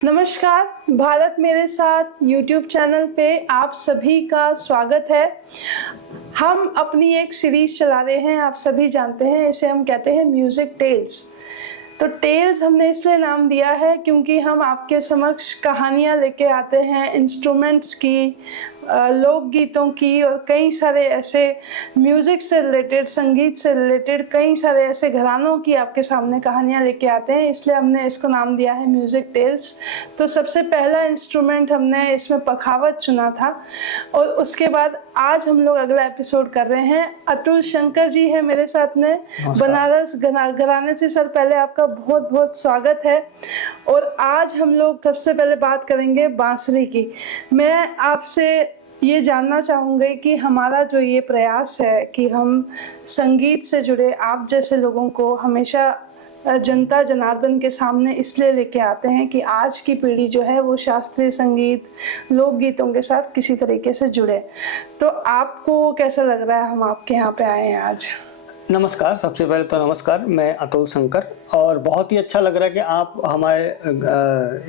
नमस्कार। भारत मेरे साथ यूट्यूब चैनल पे आप सभी का स्वागत है। हम अपनी एक सीरीज चला रहे हैं, आप सभी जानते हैं, इसे हम कहते हैं म्यूजिक टेल्स। तो टेल्स हमने इसलिए नाम दिया है क्योंकि हम आपके समक्ष कहानियाँ लेके आते हैं इंस्ट्रूमेंट्स की, लोकगीतों की और कई सारे ऐसे म्यूज़िक से रिलेटेड, संगीत से रिलेटेड कई सारे ऐसे घरानों की आपके सामने कहानियाँ लेके आते हैं, इसलिए हमने इसको नाम दिया है म्यूज़िक टेल्स। तो सबसे पहला इंस्ट्रूमेंट हमने इसमें पखावत चुना था और उसके बाद आज हम लोग अगला एपिसोड कर रहे हैं। अतुल शंकर जी है मेरे साथ में, बनारस घराने से। सर पहले आपका बहुत बहुत स्वागत है। और आज हम लोग सबसे पहले बात करेंगे बांसुरी की। मैं आपसे ये जानना चाहूँगी कि हमारा जो ये प्रयास है कि हम संगीत से जुड़े आप जैसे लोगों को हमेशा जनता जनार्दन के सामने इसलिए लेके आते हैं कि आज की पीढ़ी जो है वो शास्त्रीय संगीत, लोकगीतों के साथ किसी तरीके से जुड़े। तो आपको कैसा लग रहा है हम आपके यहाँ पे आए हैं आज? नमस्कार। सबसे पहले तो नमस्कार, मैं अतुल शंकर, और बहुत ही अच्छा लग रहा है कि आप हमारे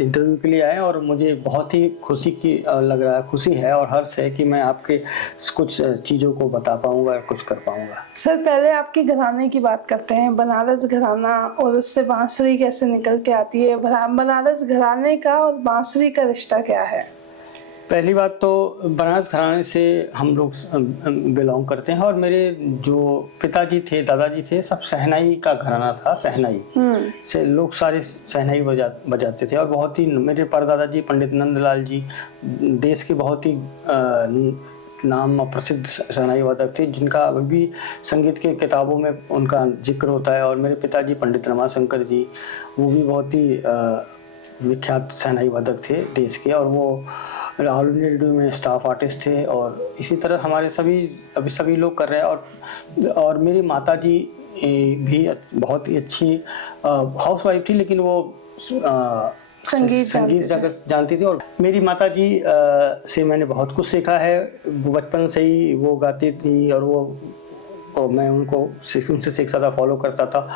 इंटरव्यू के लिए आए और मुझे बहुत ही खुशी है और हर्ष है कि मैं आपके कुछ चीज़ों को बता पाऊंगा, कुछ कर पाऊंगा। सर पहले आपके घराने की बात करते हैं, बनारस घराना, और उससे बांसुरी कैसे निकल के आती है। बनारस घराने का और बांसुरी का रिश्ता क्या है? पहली बात तो बनारस घराने से हम लोग बिलोंग करते हैं और मेरे जो पिताजी थे, दादाजी थे, सब शहनाई का घराना था। शहनाई से लोग सारे शहनाई बजाते थे और बहुत ही मेरे परदादाजी पंडित नंदलाल जी देश के बहुत ही नाम प्रसिद्ध शहनाई वादक थे, जिनका अभी भी संगीत के किताबों में उनका जिक्र होता है। और मेरे पिताजी पंडित रमाशंकर जी, वो भी बहुत ही विख्यात शहनाई वादक थे देश के, और वो ऑल इंडिया रेडियो में स्टाफ आर्टिस्ट थे। और इसी तरह हमारे सभी लोग कर रहे हैं। और मेरी माता जी भी बहुत ही अच्छी हाउस वाइफ थी, लेकिन वो संगीत जानती थी। और मेरी माता जी से मैंने बहुत कुछ सीखा है। बचपन से ही वो गाती थी और मैं उनसे सीखता था, फॉलो करता था।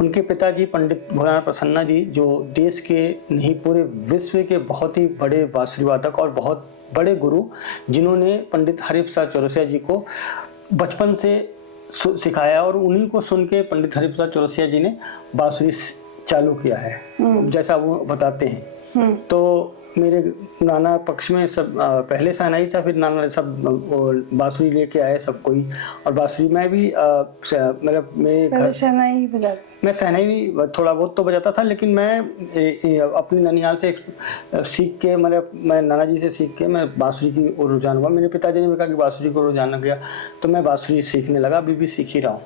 उनके पिताजी पंडित भोलानाथ प्रसन्ना जी, जो देश के नहीं पूरे विश्व के बहुत ही बड़े बांसुरी वादक और बहुत बड़े गुरु, जिन्होंने पंडित हरिप्रसाद चौरसिया जी को बचपन से सिखाया, और उन्हीं को सुन के पंडित हरिप्रसाद चौरसिया जी ने बांसुरी चालू किया है, जैसा वो बताते हैं। तो मेरे नाना पक्ष में सब पहले शहनाई था, फिर नाना सब बांसुरी लेके आए सब कोई। और बांसुरी मैं भी मतलब मेरे घर शहनाई बजाते, मैं शहनाई थोड़ा बहुत तो बजाता था, लेकिन मैं अपनी ननिहाल से सीख के, मतलब मैं नाना जी से सीख के मैं बांसुरी की ओर रुझान हुआ। मेरे पिताजी ने कहा कि बांसुरी को रुझान गया, तो मैं बांसुरी सीखने लगा, अभी भी सीख ही रहा हूँ।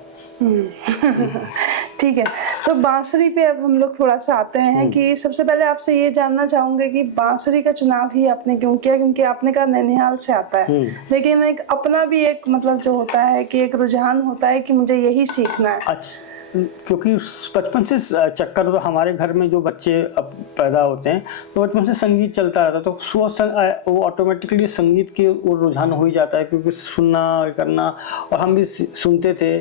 ठीक है, तो बांसुरी पे अब हम लोग थोड़ा सा आते हैं कि सबसे पहले आपसे ये जानना चाहूंगे कि बांसुरी का चुनाव ही आपने क्यों किया? क्योंकि आपने कहा ननिहाल से आता है, लेकिन एक अपना भी एक मतलब जो होता है कि एक रुझान होता है कि मुझे यही सीखना है। अच्छा, क्योंकि बचपन से चक्कर, तो हमारे घर में जो बच्चे अब पैदा होते हैं तो बचपन से संगीत चलता रहता है, तो वो ऑटोमेटिकली संगीत के वो रुझान हो ही जाता है, क्योंकि सुनना करना, और हम भी सुनते थे।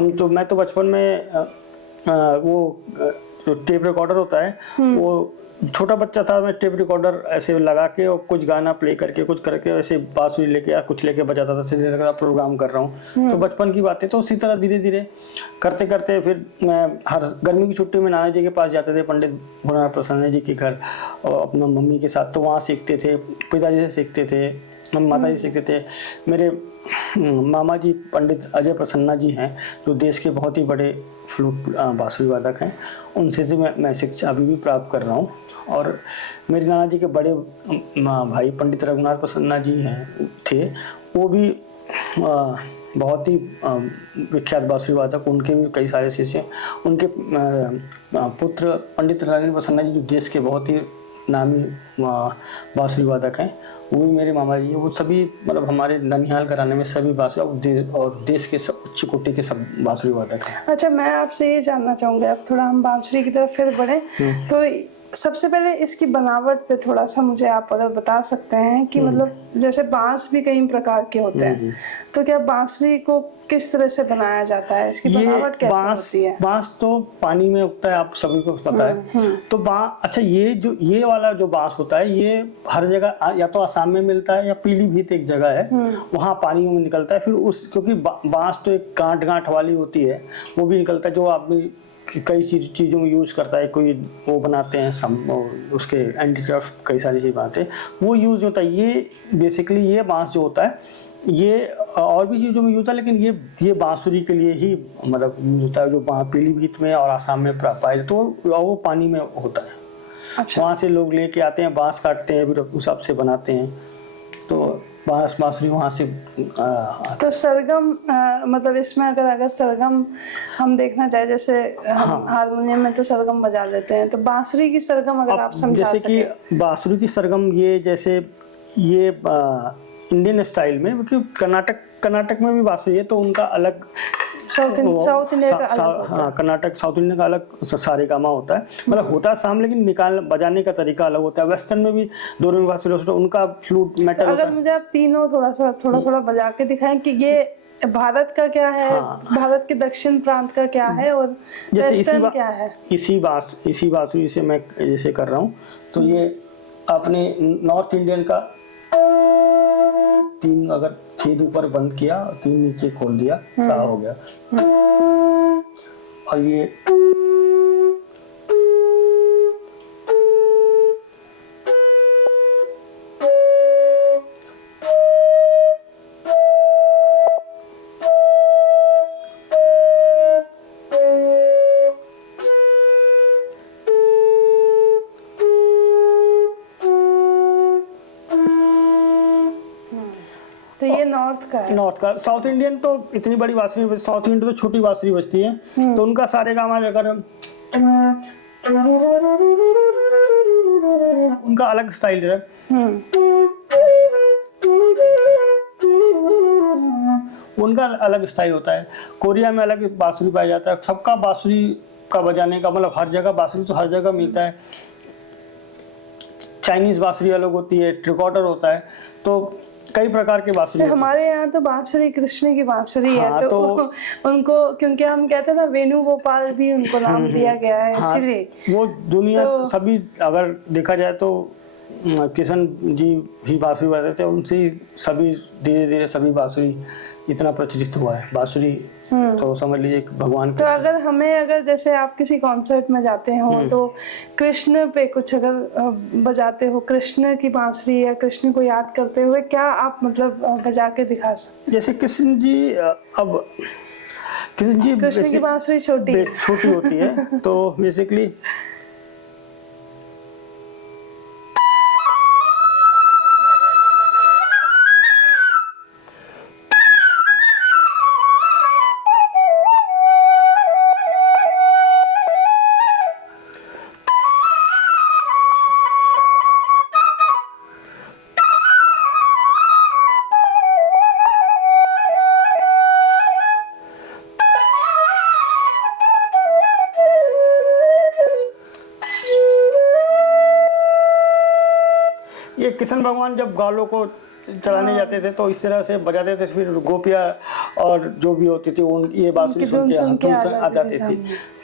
मैं तो बचपन में वो जो टेप रिकॉर्डर होता है, वो छोटा बच्चा था, मैं टेप रिकॉर्डर ऐसे लगा के और कुछ गाना प्ले करके, कुछ करके ऐसे बांसुरी लेके या कुछ लेके बजाता था, सीधे लगा प्रोग्राम कर रहा हूँ। तो बचपन की बातें, तो उसी तरह धीरे धीरे करते करते फिर मैं हर गर्मी की छुट्टी में नाना जी के पास जाते थे, पंडित भोलानाथ प्रसन्न जी के घर, और अपना मम्मी के साथ। तो वहाँ सीखते थे, पिताजी से सीखते थे, माता जी सीखते थे। मेरे मामा जी पंडित अजय प्रसन्ना जी हैं, जो देश के बहुत ही बड़े फ्लूट बांसुरी वादक हैं, उनसे से मैं शिक्षा अभी भी प्राप्त कर रहा हूँ। और मेरे नाना जी के बड़े भाई पंडित रघुनाथ प्रसन्ना जी थे, वो भी बहुत ही विख्यात बांसुरी वादक, उनके भी कई सारे शिष्य। उनके पुत्र पंडित राजेंद्र प्रसन्ना जी, जो देश के बहुत ही नामी बांसुरी वादक हैं, वो भी मेरे मामा जी हैं। वो सभी मतलब हमारे ननिहाल घराने में सभी बांसुरी और देश के उच्च कोटि के सब बांसुरी वादक हैं। अच्छा, मैं आपसे ये जानना चाहूँगा, अब थोड़ा हम बांसुरी की तरफ फिर बढ़े। तो सबसे पहले इसकी बनावट पे थोड़ा सा मुझे आप अगर बता सकते हैं कि मतलब जैसे बांस भी कई प्रकार के होते हैं, तो क्या बांसुरी को किस तरह से बनाया जाता है, इसकी बनावट कैसे होती है? बांस तो पानी में उगता है, आप सभी को पता है। तो अच्छा, ये वाला जो बांस होता है ये हर जगह या तो आसाम में मिलता है या पीलीभीत एक जगह है, वहाँ पानी में निकलता है। फिर क्योंकि बांस तो एक गांठ वाली होती है, वो भी निकलता है, जो आदमी कई चीज़ों में यूज़ करता है। कोई वो बनाते हैं उसके एंटीक्राफ्ट, कई सारी चीज़ बनाते हैं, वो यूज़ होता है। ये बेसिकली ये बांस जो होता है ये और भी चीज़ों में यूज़ होता है, लेकिन ये बांसुरी के लिए ही मतलब यूज़ होता है, जो पीलीभीत में और आसाम में पाए, तो वो पानी में होता है। अच्छा। वहाँ से लोग लेके आते हैं, बांस काटते हैं, फिर उस हिसाब से बनाते हैं। तो बांसुरी वहाँ से तो सरगम मतलब इसमें अगर सरगम हम देखना चाहे, जैसे हम हारमोनियम में तो सरगम बजा लेते हैं, तो बांसुरी की सरगम अगर आप समझा जैसे सके। कि बांसुरी की सरगम ये जैसे ये इंडियन स्टाइल में, क्योंकि कर्नाटक में भी बांसुरी है, तो उनका अलग साउथ इंडिया का अलग होता है। कर्नाटक साउथ इंडिया का अलग सारेगामा होता है, मतलब होता है साम, लेकिन बजाने का तरीका अलग होता है। वेस्टर्न में भी दो में बांसुरी होता है, उनका फ्लूट मेटल तो अगर मुझे आप तीनों थोड़ा बजा के दिखाएं कि ये भारत का क्या है, भारत के दक्षिण प्रांत का क्या है, और वेस्टर्न क्या है। इसी बांसुरी से मैं जैसे कर रहा हूँ, तो ये अपने नॉर्थ इंडियन का 3 अगर छेद ऊपर बंद किया, 3 नीचे खोल दिया, सा हो गया। और ये तो ये नॉर्थ का है। नॉर्थ का। साउथ इंडियन तो इतनी बड़ी बांसुरी, साउथ इंडियन तो छोटी बांसुरी बजती है, तो उनका सारेगामा अगर उनका अलग स्टाइल है। उनका अलग स्टाइल होता है। कोरिया में अलग बांसुरी पाया जाता है। सबका बांसुरी का बजाने का मतलब हर जगह बांसुरी तो हर जगह मिलता है। चाइनीज बांसुरी अलग होती है, ट्रिकॉर्डर होता है, तो कई प्रकार के बांसुरी। हमारे यहाँ तो बांसुरी कृष्ण की बांसुरी है, तो उनको, क्योंकि हम कहते हैं ना वेणुगोपाल भी उनको नाम दिया गया है, इसीलिए वो दुनिया सभी अगर देखा जाए तो किशन जी भी बांसुरी बजाते थे, उनसे सभी धीरे धीरे सभी बांसुरी इतना प्रचलित हुआ है। बांसुरी तो समझ लीजिए भगवान। तो अगर जैसे आप किसी कॉन्सर्ट में जाते हो तो कृष्ण पे कुछ अगर बजाते हो, कृष्ण की बांसुरी या कृष्ण को याद करते हुए, क्या आप मतलब बजा के दिखा सकते? जैसे कृष्ण की बांसुरी छोटी होती है, तो बेसिकली ये कृष्ण भगवान जब गालों को चलाने जाते थे तो इस तरह से बजाते थे, फिर गोपियाँ और जो भी होती थी उन ये बांसुरी सुन के आ जाती थी।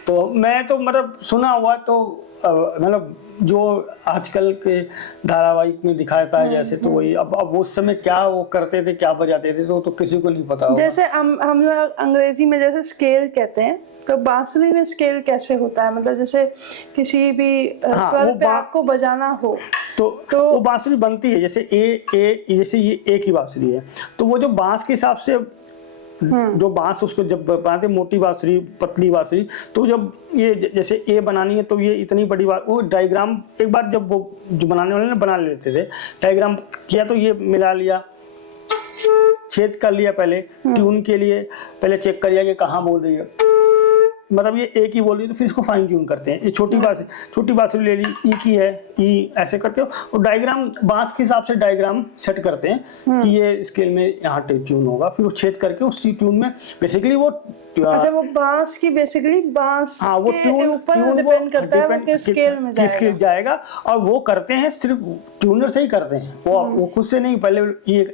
तो मैं तो मतलब सुना हुआ, तो मतलब जो आजकल के धारावाहिक में दिखाता है जैसे, तो वही अब उस समय क्या वो करते थे, क्या बजाते थे, तो किसी को नहीं पता होगा। जैसे हम लोग अंग्रेजी में जैसे स्केल कहते हैं, तो बांसुरी में स्केल कैसे होता है? मतलब जैसे किसी भी स्वर पे आपको बजाना हो तो वो बांसुरी बनती है जैसे जैसे ये ए की बांसुरी है, तो वो जो बांस के हिसाब से जो बांस उसको जब बनाते मोटी बांसुरी, पतली बांसुरी, तो जब ये जैसे ए बनानी है तो ये इतनी बड़ी बात, वो डायग्राम एक बार जब वो जो बनाने वाले ने बना लेते थे, डायग्राम किया तो ये मिला लिया, छेद कर लिया, पहले ट्यून के लिए पहले चेक कर लिया कि कहाँ बोल रही है, मतलब ये एक ही बोल रही है, तो फिर इसको फाइन ट्यून करते हैं। ये छोटी बांसुरी ले ली, ई की है, ई ऐसे करके और डायग्राम बांस के हिसाब से डायग्राम सेट करते हैं कि ये स्केल में यहाँ ट्यून होगा, फिर वो छेद करके उसी ट्यून में बेसिकली वो अच्छा, वो बांस की बेसिकली बांस हाँ, वो के ट्यून ऊपर डिपेंड करता है वो किस स्केल में जाएगा। जाएगा। और वो करते हैं सिर्फ ट्यूनर से ही करते हैं, वो खुद से नहीं। पहले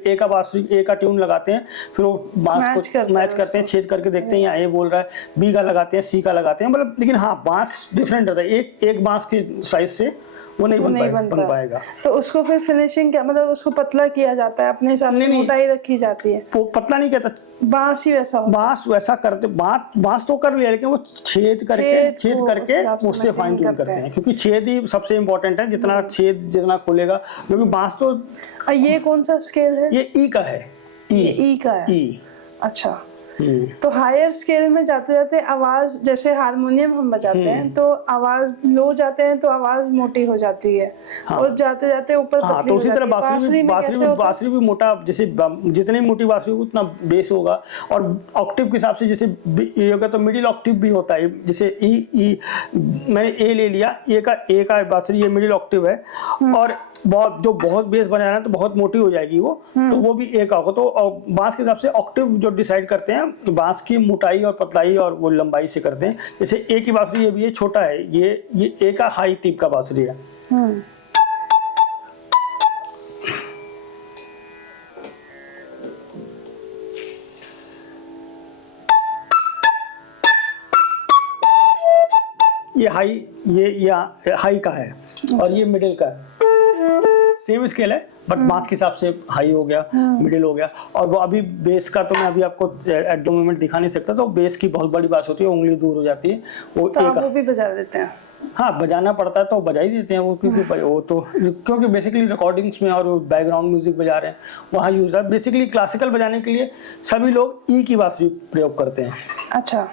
ए का बांसुरी, ए का ट्यून लगाते हैं, फिर वो बांस को मैच करते हैं, छेद करके देखते हैं यहाँ ए बोल रहा है, बी का लगाते हैं, सी का लगाते हैं, मतलब। लेकिन हाँ, बांस डिफरेंट रहता है, एक बांस के साइज से वो नहीं बन पाएगा। तो उसको फिर फिनिशिंग क्या, मतलब उसको पतला किया जाता है अपने हिसाब से, मोटाई रखी जाती है? वो पतला नहीं कहता, बांस ही वैसा होता है। बांस वैसा करते, बांस तो कर लिया, लेकिन वो छेद करके उससे फाइन ट्यून करते हैं, क्योंकि छेद ही सबसे इम्पोर्टेंट है। जितना छेद जितना खुलेगा, क्योंकि बांस तो। ये कौन सा स्केल है? ये ई का है। ई का है। ई। अच्छा। तो हायर स्केल में जाते जाते आवाज, जैसे हारमोनियम हम बजाते हैं तो आवाज लो जाते हैं तो आवाज मोटी हो जाती है, और जाते जाते ऊपर पतली हो जाती है। तो उसी तरह बांसुरी भी मोटा, जैसे जितनी मोटी बांसुरी उतना बेस होगा। और ऑक्टिव के हिसाब से, जैसे ये होगा तो मिडिल ऑक्टिव भी होता है। जैसे ई मैंने ए ले लिया, ए का बांसुरी, ये मिडिल ऑक्टिव है, और बहुत बेस बनाना है तो बहुत मोटी हो जाएगी वो, तो वो भी ए का होगा। तो बांस के हिसाब से ऑक्टिव जो डिसाइड करते हैं, बांस की मोटाई और पतलाई और वो लंबाई से करते हैं। जैसे ए की बांसुरी, ये भी ये छोटा है, ये ए का हाई टिप का बांसुरी है। ये हाई, ये हाई का है, और ये मिडिल का है। सेम स्केल है, बट बांस के हिसाब से हाई हो गया, मिडिल हो गया। और वो अभी बेस का तो मैं अभी आपको एट द मोमेंट दिखा नहीं सकता, तो बेस की बहुत बड़ी बात होती है, उंगली दूर हो जाती है। तो आप वो भी बजा देते हैं? हाँ, बजाना पड़ता है तो बजा ही देते हैं वो, क्योंकि बेसिकली रिकॉर्डिंग्स में और बैकग्राउंड म्यूजिक बजा रहे हैं, वहाँ यूज है। बेसिकली क्लासिकल बजाने के लिए सभी लोग ई की बांसुरी प्रयोग करते हैं। अच्छा,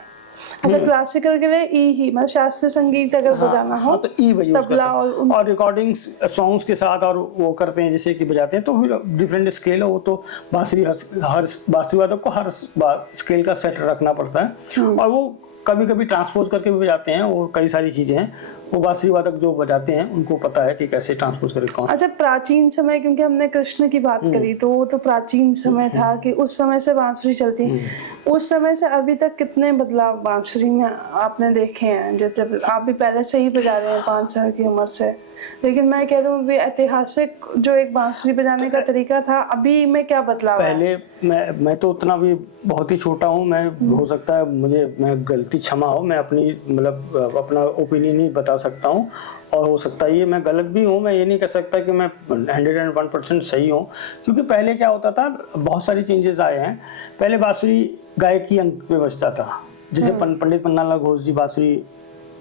क्लासिकल के लिए ई ही, मतलब शास्त्रीय संगीत अगर बजाना हो तो ई बजाओ, तबला और रिकॉर्डिंग्स सॉन्ग्स के साथ और वो करते हैं, जैसे कि बजाते हैं। तो फिर डिफरेंट स्केल है वो, तो बांसुरी हर बांसुरी वादक को हर स्केल का सेट रखना पड़ता है। और वो कभी कभी ट्रांसपोज करके भी बजाते हैं, और कई सारी चीजें हैं वो बांसुरी वादक जो बजाते हैं उनको पता है कि कैसे ट्रांसपोज करें कौन। अच्छा, प्राचीन समय, क्योंकि हमने कृष्ण की बात करी, तो वो तो प्राचीन समय था कि उस समय से बांसुरी चलती। उस समय से अभी तक कितने बदलाव बांसुरी में आपने देखे हैं? जब आप भी पहले से ही बजा रहे हैं 5 साल की उम्र से, लेकिन मैं कह रहा हूँ ऐतिहासिक जो एक बांसुरी बजाने का तरीका था, अभी में क्या बदलाव है? पहले मैं तो उतना भी बहुत ही छोटा हूँ, मैं हो सकता है मैं गलती क्षमा हो, मैं अपनी मतलब अपना ओपिनियन ही बता सकता हूँ, और हो सकता है ये मैं गलत भी हूँ। मैं ये नहीं कह सकता कि मैं 101% सही हूँ, क्योंकि पहले क्या होता था, बहुत सारी चेंजेस आए हैं। पहले बांसुरी गायकी अंक पे बजता था, जैसे पंडित पन्नालाल घोष जी बांसुरी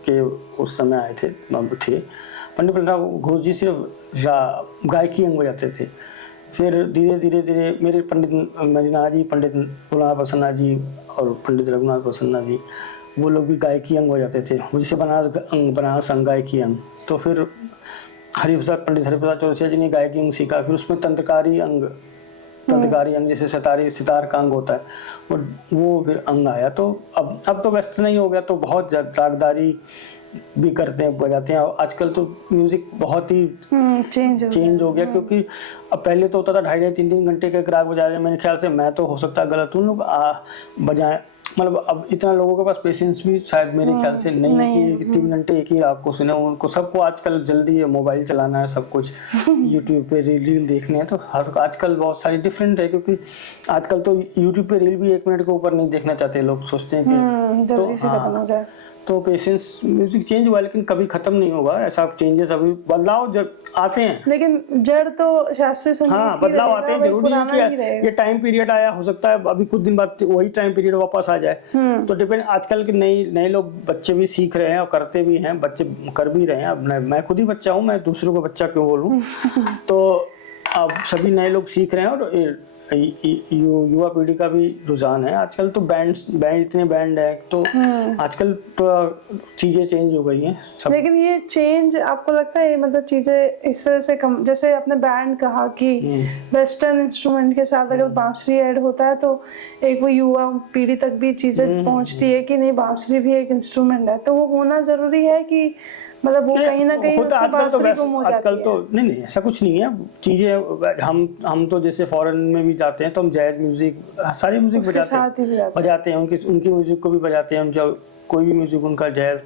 के उस समय आए थे। पंडित पन्नालाल घोष जी सिर्फ गायकी अंग बजाते थे। फिर धीरे धीरे मेरे पंडित मदीना जी, पंडित गुलाब प्रसन्ना जी और पंडित रघुनाथ प्रसन्ना जी, वो लोग भी गायकी अंग बजाते थे, जैसे बनारस अंग गायकी अंग। तो फिर पंडित हरिप्रसाद चौरसिया जी ने गायकी अंग सीखा। फिर उसमें तंत्रकारी अंग जैसे सितार का अंग होता है, वो फिर अंग आया। तो अब तो व्यस्त नहीं हो गया, तो बहुत रागदारी भी करते हैं, बजाते हैं। आजकल तो म्यूजिक बहुत ही चेंज हो गया, क्योंकि अब पहले तो होता था 2.5-3 घंटे का एक राग बजा रहे हैं। मेरे ख्याल से, मैं तो हो सकता है गलत हूँ, लोग बजाएं, मतलब अब इतना लोगों के पास पेशेंस भी शायद मेरे ख्याल से नहीं है कि 3 घंटे एक ही राग को सुने। उनको सबको आजकल जल्दी है, मोबाइल चलाना है, सब कुछ यूट्यूब पे रील देखने हैं, तो आजकल बहुत सारी डिफरेंट है, क्योंकि आजकल तो यूट्यूब पे रील भी 1 मिनट के ऊपर नहीं देखना चाहते लोग, सोचते हैं कि जल्दी से खत्म हो जाए। तो पेशेंस, म्यूजिक चेंज हुआ, लेकिन कभी खत्म नहीं होगा। ऐसा चेंजेस अभी बदलाव जब आते हैं, लेकिन जड़ तो शास्त्रीय संगीत हाँ, बदलाव आते हैं। जरूरी नहीं कि ये टाइम पीरियड आया, हो सकता है अभी कुछ दिन बाद वही टाइम पीरियड वापस आ जाए। तो डिपेंड, आजकल के नए लोग, बच्चे भी सीख रहे हैं और करते भी हैं, बच्चे कर भी रहे हैं। अब मैं खुद ही बच्चा हूँ, मैं दूसरों को बच्चा क्यों बोलूँ। तो अब सभी नए लोग सीख रहे हैं, और युवा पीढ़ी का भी रुझान है। आजकल तो बैंड इतने बैंड है, तो आजकल तो चीजें चेंज हो गई हैं सब। लेकिन ये चेंज आपको लगता है, मतलब चीजें इस तरह से कम, जैसे आपने बैंड कहा कि वेस्टर्न इंस्ट्रूमेंट के साथ अगर बांसुरी ऐड होता है, तो एक वो युवा पीढ़ी तक भी चीजें पहुंचती है कि नहीं, बांसुरी भी एक इंस्ट्रूमेंट है, तो वो होना जरूरी है कि मतलब वो कहीं ना कहीं होता। आजकल तो नहीं, ऐसा कुछ नहीं है। चीजें हम तो जैसे फॉरेन में भी भी जाते हैं तो हम जैज म्यूजिक, सारी म्यूजिक उसके साथ ही बजाते हैं, उनकी म्यूजिक को भी बजाते हैं हम। जब कोई भी म्यूजिक उनका जैज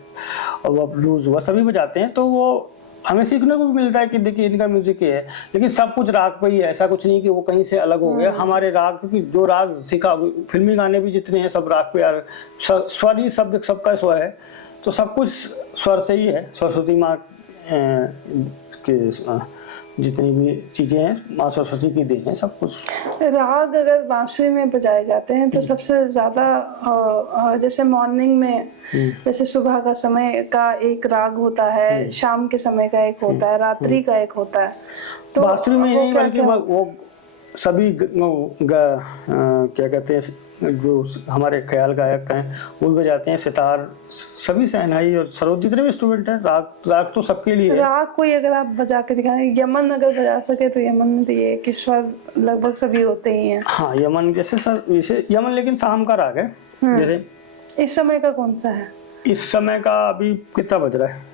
और वो ब्लूज हुआ सभी बजाते हैं, तो वो हमें सीखने को भी मिलता है कि देखिए इनका म्यूजिक ये है। लेकिन सब कुछ राग पे ही है, ऐसा कुछ नहीं कि वो कहीं से अलग हो गया। हमारे राग, क्योंकि जो राग सीखा, फिल्मी गाने भी जितने हैं सब राग पे यार, स्वर ही सब, सबका स्वर है, तो सब कुछ स्वर से ही है। सरस्वती माँ के जितनी भी चीजें हैं माँ सरस्वती की देन है सब कुछ। राग अगर बांसुरी में बजाए जाते हैं तो सबसे ज्यादा जैसे मॉर्निंग में, जैसे सुबह का समय का एक राग होता है, शाम के समय का एक होता है, रात्रि का एक होता है। तो बांसुरी में नहीं, बल्कि वो सभी क्या कहते हैं, जो हमारे ख्याल गायक हैं वो भी बजाते हैं, सितार, सभी शहनाई और सरोद, जितने भी इंस्ट्रूमेंट हैं। राग तो सबके लिए है। राग कोई अगर आप बजा के दिखाएं, यमन अगर बजा सके तो यमन में तो ये कि स्वर लगभग सभी होते ही हैं। हाँ, यमन जैसे यमन, लेकिन शाम का राग है। जैसे इस समय का कौन सा है? इस समय का अभी कितना बज रहा है?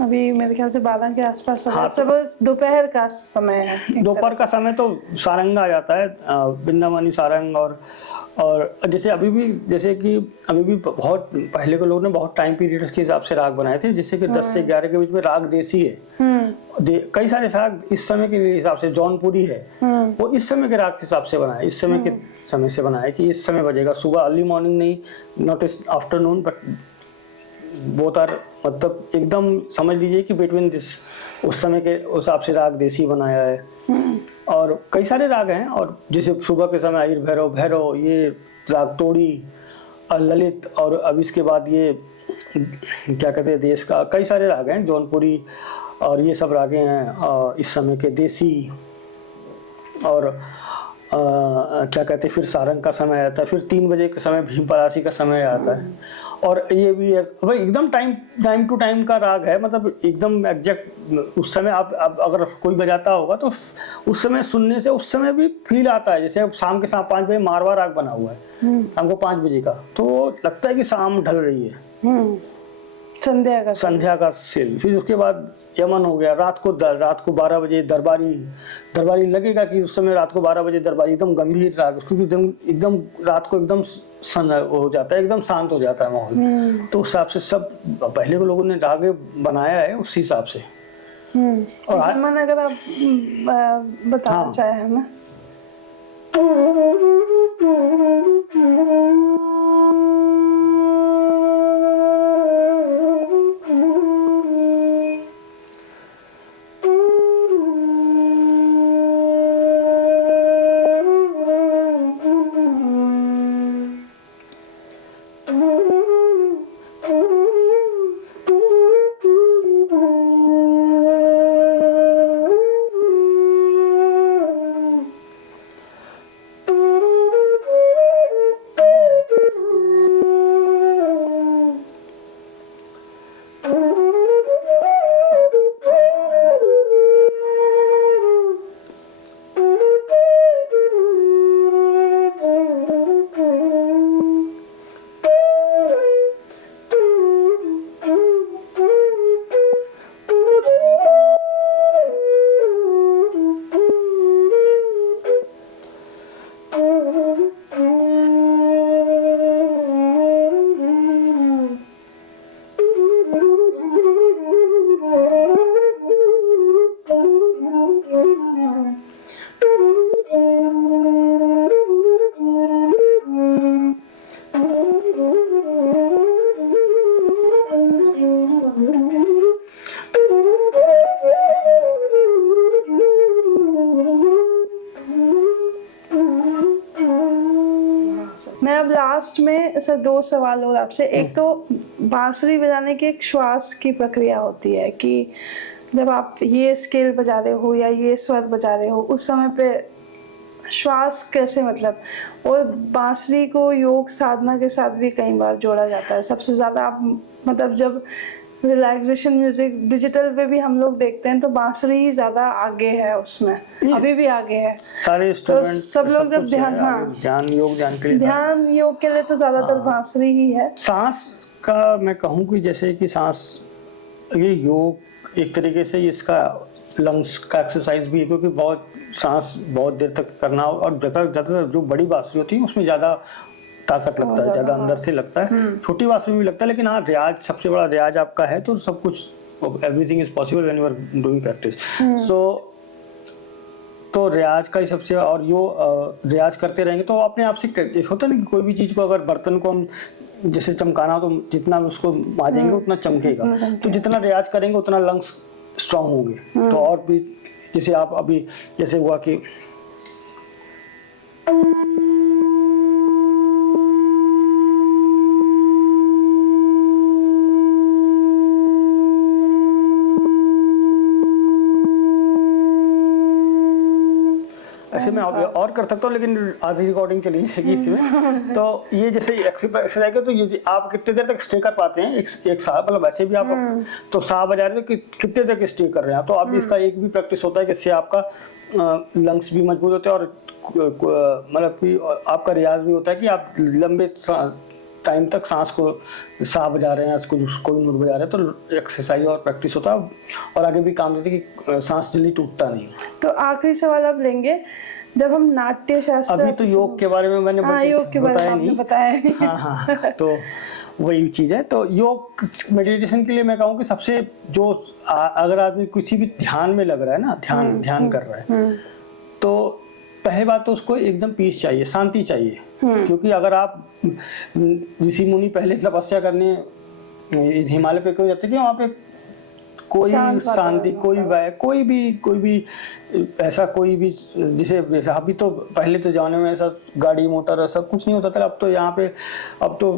अभी मेरे ख्याल से 12 के आसपास। हाँ, सब दोपहर का समय है। दोपहर का समय तो सारंग आ जाता है, वृंदावनी सारंग। और जैसे अभी भी, जैसे कि अभी भी बहुत पहले के लोगों ने बहुत टाइम पीरियड्स के हिसाब से राग बनाए थे। जैसे कि 10 से 11 के बीच में राग देसी है। कई सारे राग इस समय के हिसाब से, जौनपुरी है वो इस समय के राग के हिसाब से बनाए, इस समय के समय से बनाए कि इस समय बजेगा। सुबह अर्ली मॉर्निंग नहीं, not afternoon, but both are, मतलब एकदम समझ लीजिए कि बिटवीन दिस, उस समय के हिसाब से राग देसी बनाया है। और कई सारे राग हैं, और जैसे सुबह के समय आयुर भैरव, ये राग तोड़ी और ललित, और अब इसके बाद ये क्या कहते हैं देश का, कई सारे राग हैं, जौनपुरी, और ये सब रागे हैं इस समय के देसी। और क्या कहते हैं, फिर सारंग का समय आता है, फिर 3 बजे के समय भीम परासी का समय आता है। और ये भी है भाई, एकदम टाइम टू टाइम का राग है, मतलब एकदम एग्जैक्ट उस समय आप अगर कोई बजाता होगा तो उस समय सुनने से उस समय भी फील आता है। जैसे शाम के 5 बजे मारवा राग बना हुआ है, शाम को 5 बजे का, तो लगता है कि शाम ढल रही है, संध्या का सेल। फिर उसके बाद यमन हो गया, रात को 12 बजे दरबारी लगेगा कि उस समय रात को 12 बजे दरबारी, एकदम गंभीर राग, क्योंकि एकदम रात को एकदम हो जाता है, एकदम शांत हो जाता है माहौल। तो उस हिसाब से सब पहले के लोगों ने राग बनाया है उस हिसाब से। और यमन अगर आप बताना चाहे हमें। मैं अब लास्ट में सर 2 सवाल और आपसे। एक तो बांसुरी बजाने की एक श्वास की प्रक्रिया होती है कि जब आप ये स्केल बजा रहे हो या ये स्वर बजा रहे हो उस समय पे श्वास कैसे, मतलब, और बांसुरी को योग साधना के साथ भी कई बार जोड़ा जाता है। सबसे ज्यादा आप, मतलब, जब रिलैक्सेशन म्यूजिक डिजिटल पे भी हम लोग देखते हैं तो बांसुरी ही ज्यादा आगे है उसमें, अभी भी आगे है। सारे तो सब लोग जब ध्यान योग के लिए तो ज्यादातर बांसुरी ही है। सांस का मैं कहूँ कि जैसे कि सांस, ये योग एक तरीके से इसका लंग्स का एक्सरसाइज भी है, क्योंकि बहुत सांस बहुत देर तक करना, और ज़्यादातर जो बड़ी बांसुरी होती है उसमें ज़्यादा ताकत लगता है, ज़्यादा अंदर से लगता है। छोटी बांसुरी में भी लगता है, लेकिन हाँ रियाज, सबसे बड़ा रियाज आपका है तो सब कुछ, everything is possible when you are doing practice. So तो रियाज का ही सबसे, और यो रियाज करते रहेंगे तो अपने आप से होता है ना कि कोई भी चीज़ को, अगर बर्तन को हम जैसे चमकाना हो तो जितना उसको माजेंगे उतना चमकेगा, तो जितना रियाज करेंगे उतना लंग्स स्ट्रांग होंगे। तो और भी जैसे आप अभी जैसे हुआ कि ऐसे मैं और कर सकता हूँ, लेकिन आधी रिकॉर्डिंग चली जाएगी इसमें। तो ये जैसे एक्सरसाइज है, तो ये आप कितने देर तक स्टे कर पाते हैं एक साथ, मतलब वैसे भी आप तो 7 बजा रहे हो तो कितने देर स्टे कर रहे हैं, तो अब इसका एक भी प्रैक्टिस होता है कि इससे आपका लंग्स भी मजबूत होते हैं, और मतलब कि आपका रियाज भी होता है कि आप लंबे टाइम तक सांस को सा बजा रहे हैं, कोई नोट बजा रहे हैं, तो एक्सरसाइज और प्रैक्टिस होता है, और आगे भी काम देते कि सांस जल्दी टूटता नहीं। तो आखिरी सवाल अब लेंगे, जब हम नाट्य शास्त्र, अभी तो योग के बारे में मैंने योग के बारे में आपने बताया नहीं। हाँ, तो वही चीज है। तो योग मेडिटेशन के लिए मैं कहूँ कि सबसे जो अगर आदमी किसी भी ध्यान में लग रहा है ना, ध्यान कर रहा है, तो पहली बात तो उसको एकदम पीस चाहिए, शांति चाहिए। क्योंकि अगर आप ऋषि मुनि पहले तपस्या करने हिमालय पे क्यों जाते हैं, वहाँ पे कोई शांति, कोई भी ऐसा कोई भी जैसे अभी तो पहले तो जमाने में ऐसा गाड़ी मोटर सब कुछ नहीं होता था। अब तो यहाँ पे, अब तो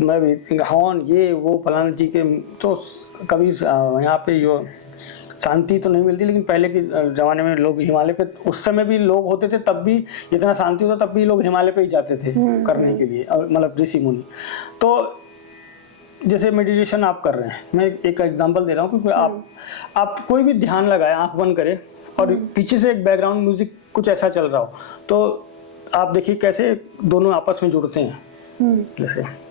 मैं भी हॉर्न ये वो फलाना जी के, तो कभी यहाँ पे यो शांति तो नहीं मिलती। लेकिन पहले के ज़माने में लोग हिमालय पे, उस समय भी लोग होते थे, तब भी इतना शांति होता, तब भी लोग हिमालय पे ही जाते थे करने के लिए, मतलब ऋषि मुनि। तो जैसे मेडिटेशन आप कर रहे हैं, मैं एक एग्जांपल दे रहा हूँ, क्योंकि आप कोई भी ध्यान लगाए, आंख बंद करें और पीछे से एक बैकग्राउंड म्यूजिक कुछ ऐसा चल रहा हो, तो आप देखिए कैसे दोनों आपस में जुड़ते हैं। जैसे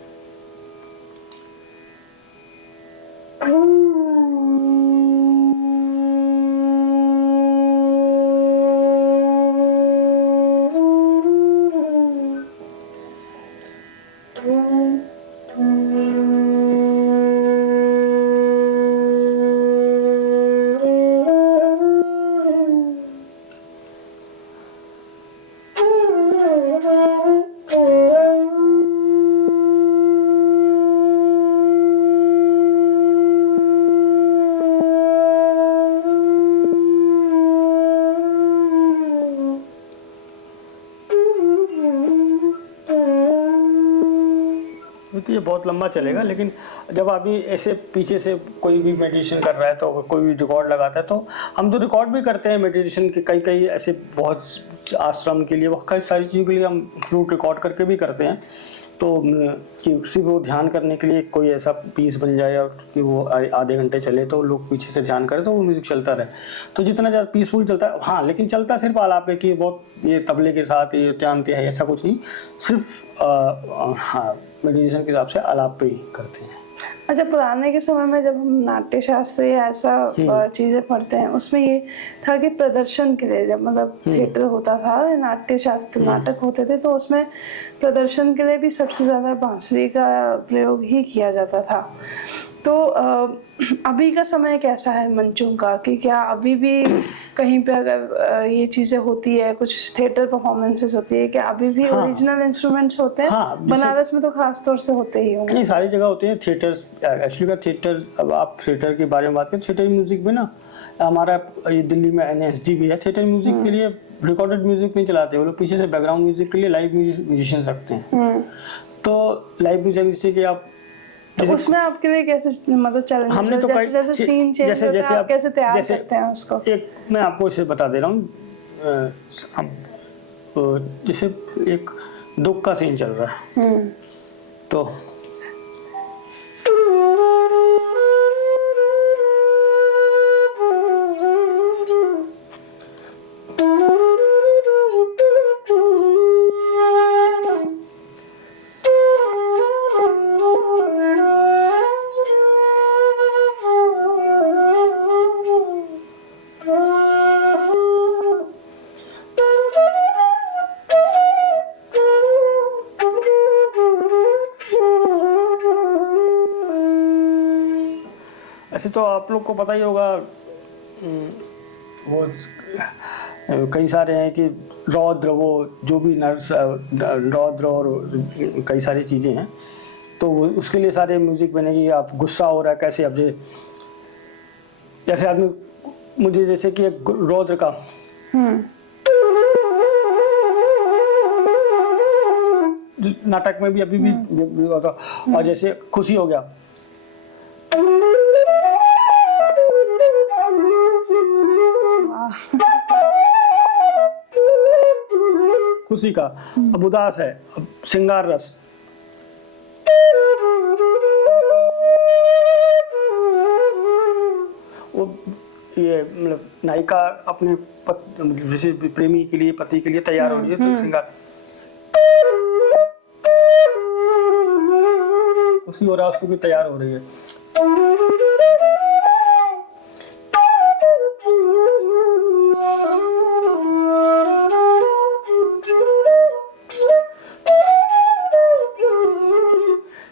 तो ये बहुत लंबा चलेगा। लेकिन जब अभी ऐसे पीछे से कोई भी मेडिटेशन कर रहा है तो कोई भी रिकॉर्ड लगाता है, तो हम तो रिकॉर्ड भी करते हैं मेडिटेशन के, कई ऐसे बहुत आश्रम के लिए, बहुत सारी चीज़ों के लिए हम फ्लूट रिकॉर्ड करके भी करते हैं। तो कि सिर्फ वो ध्यान करने के लिए कोई ऐसा पीस बन जाए और कि वो आधे घंटे चले, तो लोग पीछे से ध्यान करें तो वो म्यूजिक चलता रहे, तो जितना ज़्यादा पीसफुल चलता है। हाँ, लेकिन चलता सिर्फ आलाप है कि बहुत ये तबले के साथ ये त्यांत है, ऐसा कुछ नहीं, सिर्फ हाँ मेडिटेशन के हिसाब से आलाप पे ही करते हैं। अच्छा, पुराने के समय में जब हम नाट्य शास्त्र या ऐसा चीजें पढ़ते हैं, उसमें ये था कि प्रदर्शन के लिए, जब मतलब थिएटर होता था, नाट्य शास्त्र नाटक होते थे, तो उसमें प्रदर्शन के लिए भी सबसे ज्यादा बांसुरी का प्रयोग ही किया जाता था। तो अभी का समय कैसा है मंचों का, कि क्या अभी भी कहीं पे अगर ये चीजें होती है, कुछ थिएटर परफॉर्मेंसेस होती है, क्या अभी भी ओरिजिनल इंस्ट्रूमेंट्स होते हैं? हाँ, बनारस में तो खास तौर से होते ही होंगे। नहीं, सारी जगह होते हैं थिएटर। एक्चुअली का थिएटर, अब आप थिएटर के बारे में बात करें, थिएटर म्यूजिक में ना, हमारा ये दिल्ली में NSD भी है, थिएटर म्यूजिक के लिए रिकॉर्डेड म्यूजिक नहीं चलाते वो लोग, पीछे से बैकग्राउंड म्यूजिक के लिए लाइव म्यूजिशियंस रखते हैं। तो लाइव म्यूजिक जैसे कि आप, तो उसमें आपके लिए कैसे मतलब चैलेंज, हमने तो जैसे सीन चेंज होता है, आप कैसे तैयार करते हैं उसको? एक मैं आपको इसे बता दे रहा हूँ, जैसे एक दुख का सीन चल रहा है, तो तो आप लोग को पता ही होगा, वो कई सारे हैं कि रौद्र, वो जो भी नर्स रौद्र और कई सारी चीज़ें हैं, तो उसके लिए सारे म्यूज़िक बनेगी। आप गुस्सा हो रहा है कैसे, अब जैसे आदमी मुझे जैसे कि एक रौद्र का नाटक में भी अभी भी होता, और जैसे खुशी हो गया खुशी का, अब उदास है, अब श्रृंगार रस, वो ये मतलब नायिका अपने जैसे प्रेमी के लिए, पति के लिए तैयार हो रही है, तो श्रृंगार खुशी हो रहा है, उसको भी तैयार हो रही है।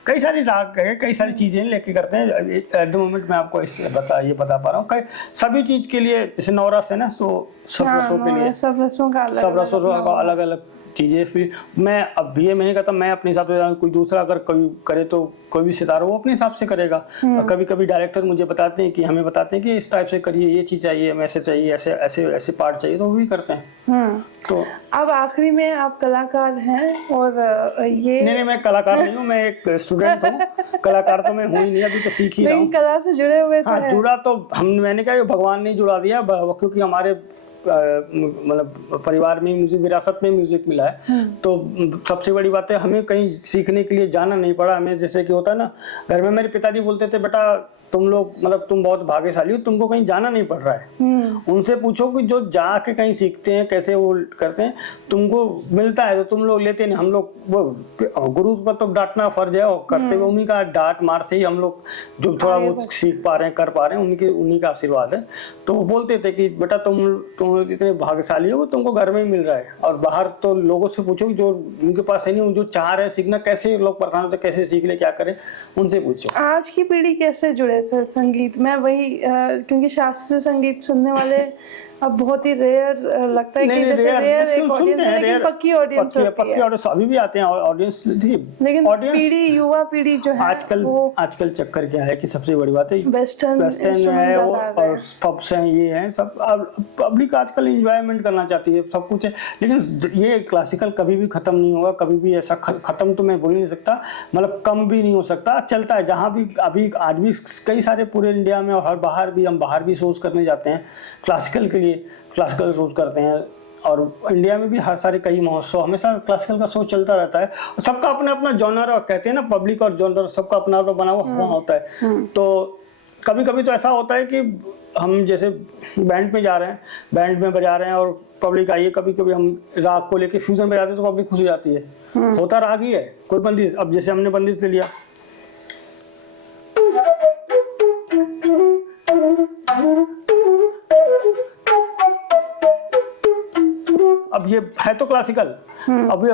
कई सारी राग है, कई सारी चीजें लेके करते हैं। एट द मोमेंट मैं आपको इससे बता पा रहा हूँ, सभी चीज के लिए, जैसे नवरस है ना, तो सब रसों के लिए, सब रसों का अलग अलग चीजें। फिर मैं अब ये मैंने कहा था, मैं अपने हिसाब से, कोई दूसरा अगर कोई करे तो कोई भी सितारा वो अपने हिसाब से करेगा। और कभी कभी डायरेक्टर मुझे बताते हैं कि हमें बताते हैं कि इस टाइप से करिए, ये चीज चाहिए, ऐसे चाहिए, ऐसे ऐसे ऐसे पार्ट चाहिए, तो वो भी करते हैं। तो अब आखिरी में आप कलाकार हैं, और ये नहीं, मैं कलाकार नहीं हूँ, मैं एक स्टूडेंट हूँ। कलाकार तो मैं हूँ ही नहीं, अभी तो सीख ही रहा हूँ। कला से जुड़े हुए तो हाँ, जुड़ा तो मैंने कहा भगवान ने जुड़ा दिया, क्योंकि हमारे मतलब परिवार में म्यूजिक, विरासत में म्यूजिक मिला है। तो सबसे बड़ी बात है, हमें कहीं सीखने के लिए जाना नहीं पड़ा। हमें जैसे कि होता है ना, घर में मेरे पिताजी बोलते थे, बेटा तुम लोग मतलब तुम बहुत भाग्यशाली हो, तुमको कहीं जाना नहीं पड़ रहा है। उनसे पूछो कि जो जाके कहीं सीखते हैं कैसे वो करते हैं, तुमको मिलता है तो तुम लोग लेते नहीं। हम लोग वो गुरु पर तो डांटना फर्ज है, और करते हुए उन्हीं का डांट मार से ही हम लोग जो थोड़ा बहुत सीख पा रहे हैं, कर पा रहे हैं, उन्हीं का आशीर्वाद है। तो वो बोलते थे कि बेटा तुम इतने भाग्यशाली हो, तुमको घर में ही मिल रहा है, और बाहर तो लोगों से पूछो जो उनके पास है नहीं, जो चाह रहे सीखना, कैसे लोग परेशान होते, कैसे सीख ले, क्या करें, उनसे पूछो। आज की पीढ़ी कैसे जुड़े सर संगीत में? वही क्योंकि शास्त्रीय संगीत सुनने वाले अब बहुत ही रेयर लगता है कि जैसे रेयर एक ऑडियंस है, लेकिन पक्की ऑडियंस होती है। पक्की ऑडियंस अभी भी आते हैं ऑडियंस, लेकिन पीढ़ी, युवा पीढ़ी जो है आजकल चक्कर क्या है कि सबसे बड़ी बात है वेस्टर्न है, और पब्स हैं, ये हैं सब। पब्लिक आजकल एंजॉयमेंट करना चाहती है, सब कुछ है, लेकिन ये क्लासिकल कभी भी खत्म नहीं होगा, कभी भी ऐसा खत्म तो मैं बोल नहीं सकता, मतलब कम भी नहीं हो सकता, चलता है जहाँ भी। अभी आज भी कई सारे पूरे इंडिया में और हर बाहर भी, हम बाहर भी शोज करने जाते हैं क्लासिकल के लिए, क्लासिकल शोज करते हैं। और इंडिया में भी हर सारे कई महोत्सव, हमेशा क्लासिकल का शो चलता रहता है। सबका अपना अपना जॉनर, और कहते हैं ना पब्लिक और जॉनर, सबका अपना अपना बना हुआ होता है। तो कभी कभी तो ऐसा होता है कि हम जैसे बैंड में जा रहे हैं, बैंड में बजा रहे हैं, और पब्लिक आई है, कभी कभी हम राग को लेके फ्यूजन बजाते हैं तो पब्लिक खुश हो जाती है। होता राग ही है, कोई बंदिश। अब जैसे हमने बंदिश ले लिया, अब ये है तो क्लासिकल, अभी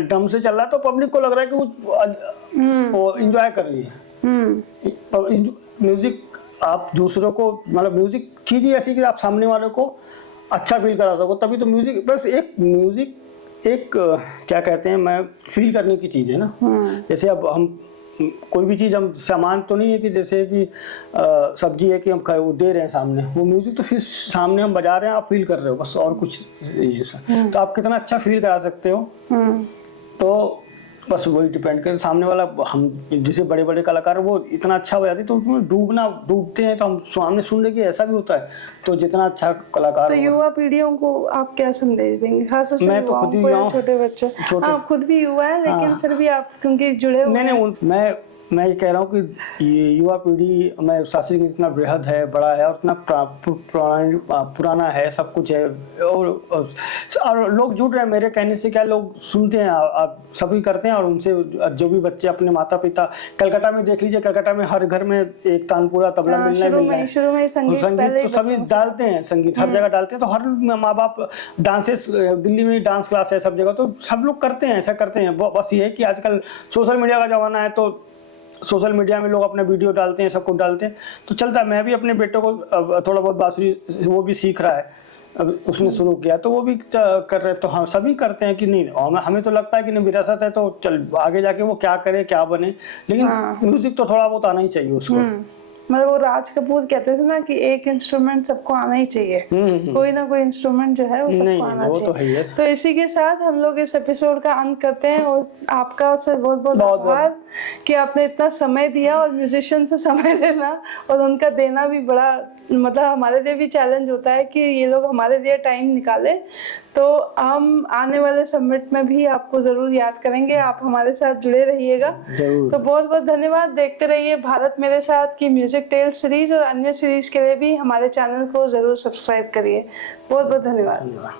ड्रम से चल रहा है, तो पब्लिक को लग रहा है कि वो एंजॉय कर रही है। म्यूजिक आप दूसरों को, मतलब म्यूजिक चीज ही ऐसी कि आप सामने वाले को अच्छा फील करा सको, तभी तो म्यूजिक। बस म्यूजिक एक क्या कहते हैं, मैं फील करने की चीज है ना। जैसे अब हम कोई भी चीज़, हम सामान तो नहीं है कि जैसे कि सब्जी है कि हम वो दे रहे हैं सामने, वो म्यूजिक तो फिर सामने हम बजा रहे हैं, आप फील कर रहे हो बस, और कुछ ये सब। तो आप कितना अच्छा फील करा सकते हो, तो बस वही डिपेंड करे सामने वाला। हम जैसे बड़े बड़े कलाकार वो इतना अच्छा बजाते तो उसमें डूबते हैं, तो हम सामने सुन रहे कि ऐसा भी होता है। तो जितना अच्छा कलाकार, तो युवा पीढ़ियों को आप क्या संदेश देंगे? खासतौर से मैं तो खुद ही युवा हूं, छोटे बच्चे, आप खुद भी युवा है, लेकिन फिर भी आप क्योंकि जुड़े हुए नहीं, मैं ये कह रहा हूँ कि ये युवा पीढ़ी में शास्त्रीय संगीत इतना बृहद है, बड़ा है, और इतना पुराना है, सब कुछ है, और लोग जुड़ रहे हैं। मेरे कहने से क्या, लोग सुनते हैं, सभी करते हैं, और उनसे जो भी बच्चे अपने माता पिता, कलकत्ता में देख लीजिए, कलकत्ता में हर घर में एक तानपुरा तबला मिलना है। शुरू में संगीत तो सभी डालते हैं, संगीत हर जगह डालते हैं, तो हर माँ बाप डांसेस, दिल्ली में डांस क्लास है सब जगह, तो सब लोग करते हैं, ऐसा करते हैं। बस ये है कि आजकल सोशल मीडिया का जमाना है, तो सोशल मीडिया में लोग अपने वीडियो डालते हैं, सब कुछ डालते हैं, तो चलता है। मैं भी अपने बेटे को थोड़ा बहुत बांसुरी वो भी सीख रहा है, अब उसने शुरू किया तो वो भी कर रहे, तो हाँ सभी करते हैं कि नहीं, हमें तो लगता है कि नहीं विरासत है तो चल आगे जाके वो क्या करे क्या बने, लेकिन म्यूजिक तो थोड़ा बहुत आना ही चाहिए उसको। मतलब वो राज कपूर कहते थे ना कि एक इंस्ट्रूमेंट सबको आना ही चाहिए, कोई ना कोई इंस्ट्रूमेंट जो है वो सबको आना वो चाहिए। तो है ही है। तो इसी के साथ हम लोग इस एपिसोड का अंत करते हैं, और आपका सर बहुत बहुत आभार कि आपने इतना समय दिया, और म्यूजिशियन से समय लेना और उनका देना भी बड़ा, मतलब हमारे लिए भी चैलेंज होता है कि ये लोग हमारे लिए टाइम निकाले। तो हम आने वाले समिट में भी आपको जरूर याद करेंगे, आप हमारे साथ जुड़े रहिएगा। तो बहुत बहुत धन्यवाद। देखते रहिए भारत मेरे साथ की म्यूजिक टेल सीरीज, और अन्य सीरीज के लिए भी हमारे चैनल को जरूर सब्सक्राइब करिए। बहुत बहुत धन्यवाद।